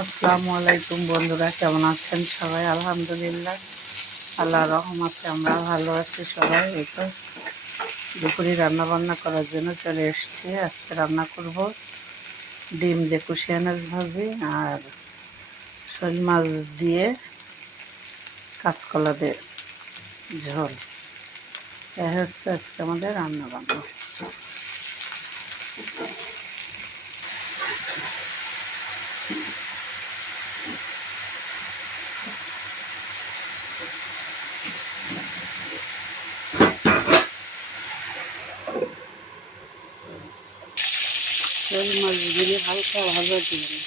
আসসালামু আলাইকুম বন্ধুরা, কেমন আছেন সবাই? আলহামদুলিল্লাহ, আল্লাহর রহমতে আমরা ভালো আছি সবাই। এই তো দুপুরে রান্নাবান্না করার জন্য চলে এসেছি। আজকে রান্না করব ডিম দিয়ে কুশিয়া মাছ ভাজি আর শোল মাছ দিয়ে কাঁচকলা দিয়ে ঝোল। এই হচ্ছে আজকে আমাদের রান্নাবান্না। শোল মাছগুলি হালকা ভাজা দিবেন।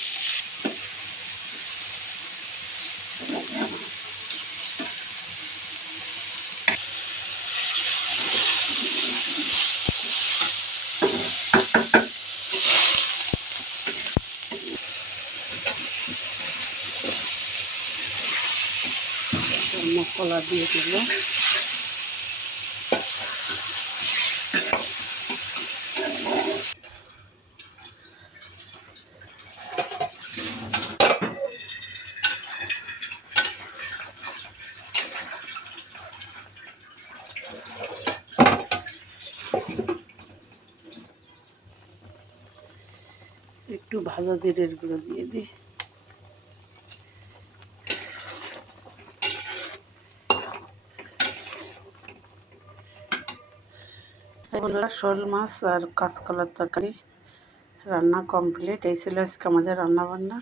মশলা দিয়ে দিল, একটু ভাজা জিরের গুঁড়ো দিয়ে দিই। বন্ধুরা, শোল মাছ আর কাঁচকলার তরকারি রান্না কমপ্লিট। এই ছিল আজকে আমাদের রান্নাবান্না।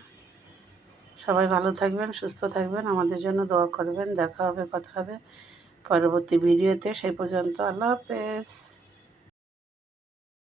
সবাই ভালো থাকবেন, সুস্থ থাকবেন, আমাদের জন্য দোয়া করবেন। দেখা হবে, কথা হবে পরবর্তী ভিডিওতে। সেই পর্যন্ত আল্লাহ হাফেজ।